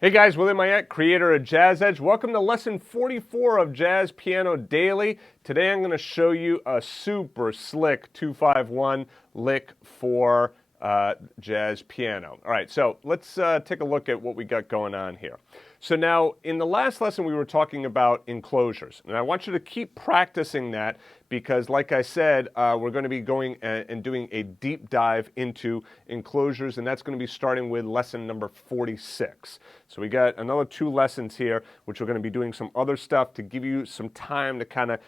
Hey guys, Willie Mayette, creator of Jazz Edge. Welcome to lesson 44 of Jazz Piano Daily. Today I'm going to show you a super slick 251 lick for jazz piano. All right, so let's take a look at what we got going on here. So now, in the last lesson we were talking about enclosures, and I want you to keep practicing that because, like I said, we're going to be going and doing a deep dive into enclosures, and that's going to be starting with lesson number 46. So we got another 2 lessons here, which we're going to be doing some other stuff to give you some time to kind of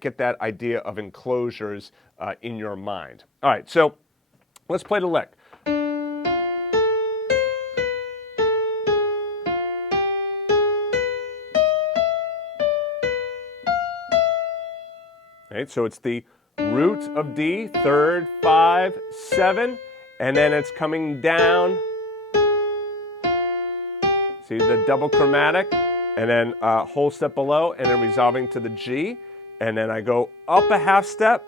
get that idea of enclosures in your mind. All right, so let's play the lick. Right, so it's the root of D, 3rd, 5, 7, and then it's coming down. See the double chromatic, and then a whole step below, and then resolving to the G, and then I go up a half step,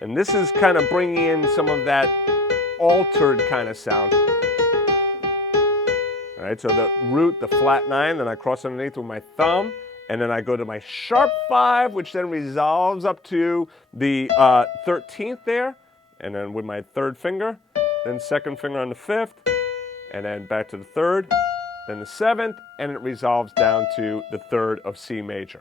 and this is kind of bringing in some of that altered kind of sound. All right, so the root, the flat 9, then I cross underneath with my thumb, and then I go to my sharp 5, which then resolves up to the 13th there, and then with my 3rd finger, then 2nd finger on the 5th, and then back to the 3rd, then the 7th, and it resolves down to the 3rd of C major.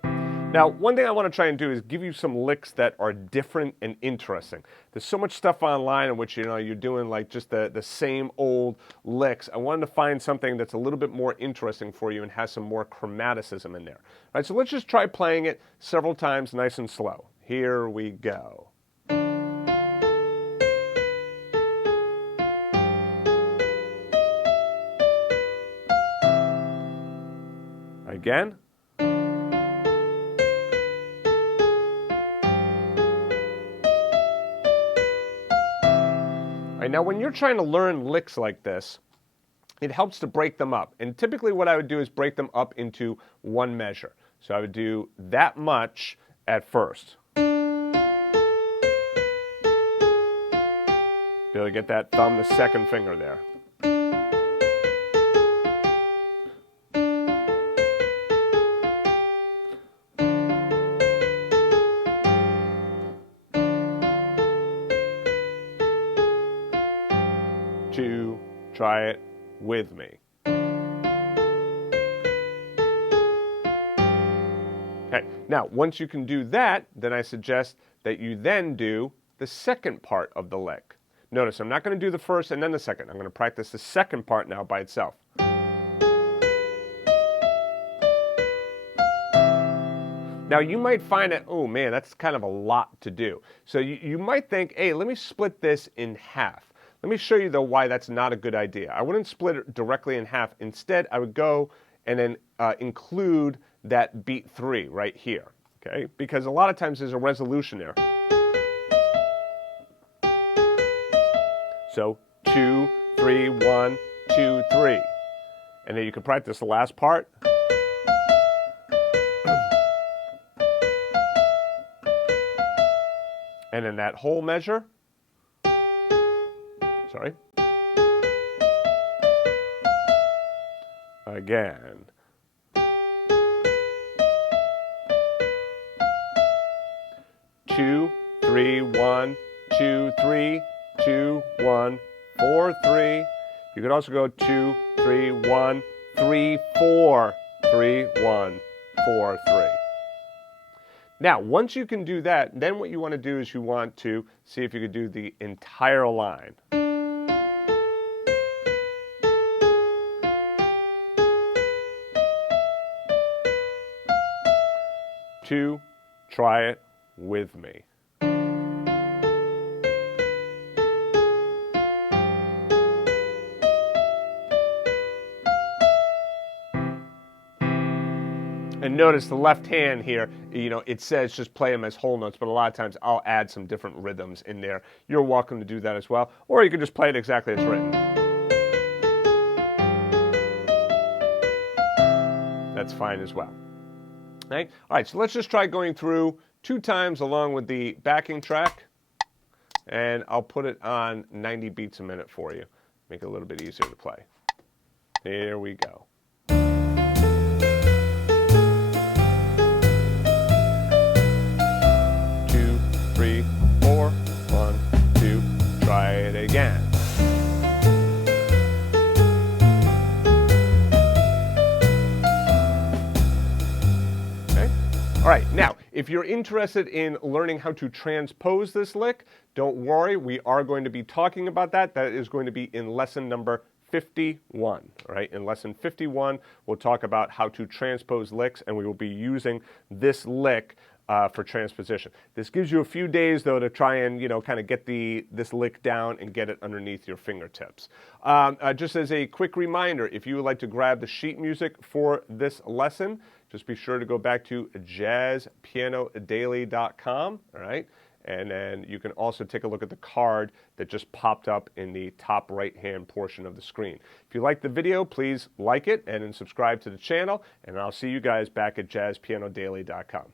Now, one thing I want to try and do is give you some licks that are different and interesting. There's so much stuff online in which you're doing like just the same old licks. I wanted to find something that's a little bit more interesting for you and has some more chromaticism in there. All right, so let's just try playing it several times nice and slow. Here we go. Again. All right, now when you're trying to learn licks like this, it helps to break them up. And typically what I would do is break them up into one measure. So I would do that much at first. Be able to get that thumb, the 2nd finger there. To try it with me. Okay, now once you can do that, then I suggest that you then do the second part of the lick. Notice I'm not going to do the first and then the second. I'm going to practice the second part now by itself. Now you might find that, oh man, that's kind of a lot to do. So you might think, hey, let me split this in half. Let me show you, though, why that's not a good idea. I wouldn't split it directly in half. Instead, I would go and then include that beat 3 right here, okay? Because a lot of times there's a resolution there. So 2, 3, 1, 2, 3. And then you can practice the last part. And then that whole measure. Sorry. Again. Two, 3, 1, 2, 3, 2, 1, 4, 3. You could also go 2, 3, 1, 3, 4, 3, 1, 4, 3. Now, once you can do that, then what you want to do is you want to see if you could do the entire line. To try it with me. And notice the left hand here, it says just play them as whole notes, but a lot of times I'll add some different rhythms in there. You're welcome to do that as well, or you can just play it exactly as written. That's fine as well. Okay? All right, so let's just try going through 2 times along with the backing track, and I'll put it on 90 beats a minute for you. Make it a little bit easier to play. Here we go. began. All right, now, if you're interested in learning how to transpose this lick, don't worry, we are going to be talking about that. That is going to be in lesson number 51, all right? In lesson 51, we'll talk about how to transpose licks, and we will be using this lick for transposition. This gives you a few days, though, to try and, kind of get this lick down and get it underneath your fingertips. Just as a quick reminder, if you would like to grab the sheet music for this lesson, just be sure to go back to jazzpianodaily.com, all right? And then you can also take a look at the card that just popped up in the top right-hand portion of the screen. If you like the video, please like it and then subscribe to the channel, and I'll see you guys back at jazzpianodaily.com.